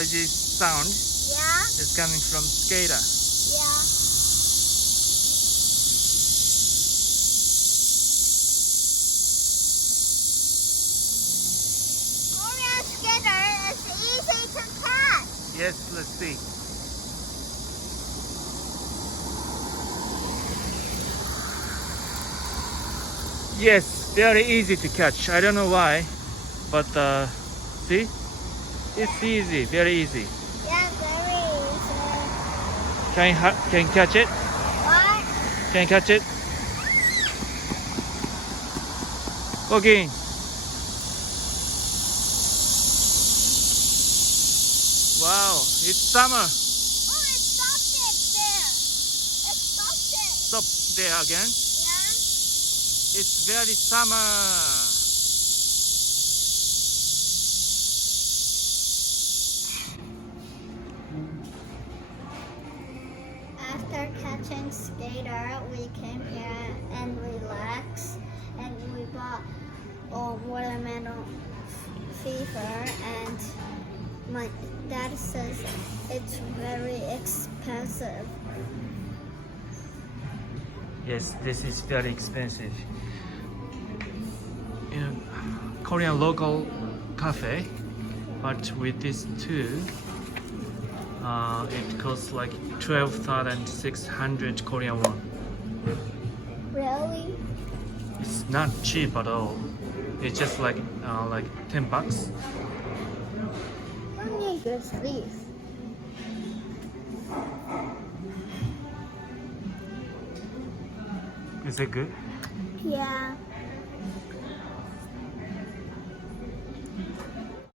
noisy sound Yeah, is coming from skater. yeah. Korean skater is easy to catch. Yes, let's see. Yes, very easy to catch. I don't know why, but see, it's easy, very easy. Yeah, very easy. Can you catch it? What? Can you catch it? Okay. Wow, it's summer. Oh, it stopped it there. It stopped it. Stop there again. Yeah. It's very summer. After catching skater, we came here and relaxed, and we bought watermelon fever, and my dad says it's very expensive. Yes, this is very expensive. In a Korean local cafe, but with this too, it costs like 12,600 Korean won. Really? It's not cheap at all. It's just like $10. How many is this? Is it good? Yeah.